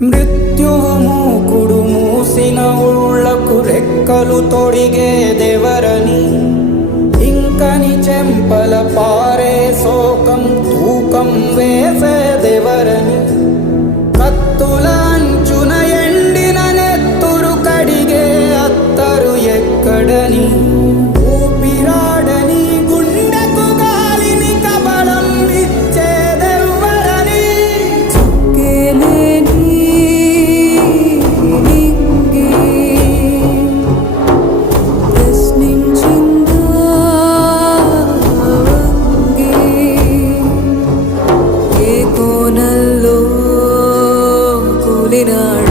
మృత్యువు మూకుడు మూసిన ఉళ్లకు రెక్కలు తొడిగే దేవరని, ఇంకని చెంపల పారే శోకం తూకం వేసే దేవరని, కత్తుల అంచున ఎండిన నెత్తురు కడిగే అత్తరు ఎక్కడని, ఊపిరాడని గుండెకు గాలిని కబళం ఇచ్చేదెవ్వరని, చుక్కేలేని నింగి ప్రశ్నించిందా వంగి, ఏ కోణంలో కూలినాడు